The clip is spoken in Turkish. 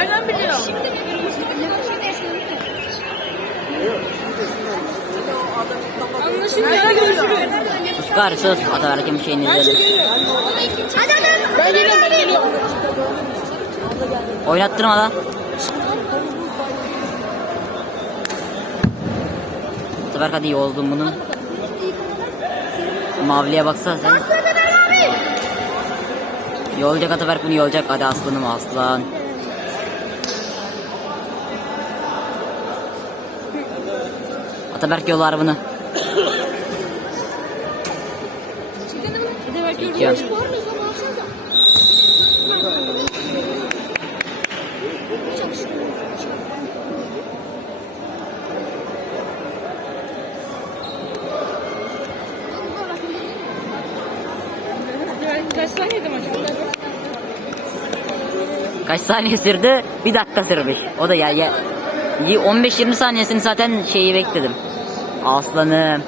Nereden biliyor? Anlaşılmıyor. Görüşürüz. Sus gari sus. Ataberk'in bir şeyini izledim. Hadi hadi. Ben geliyorum ben geliyorum. Oynattırma lan. Ataberk hadi yozdun bunu. Maviliye baksana sen. Yolacak Ataberk bunu yolacak. Hadi aslanım aslan. Ataberk belki Ya. Kaç oldu? Kaç saniye sürdü? Bir dakika sürmüş. O da ya, ya 15-20 saniyesini zaten şeyi bekledim. Aslanım.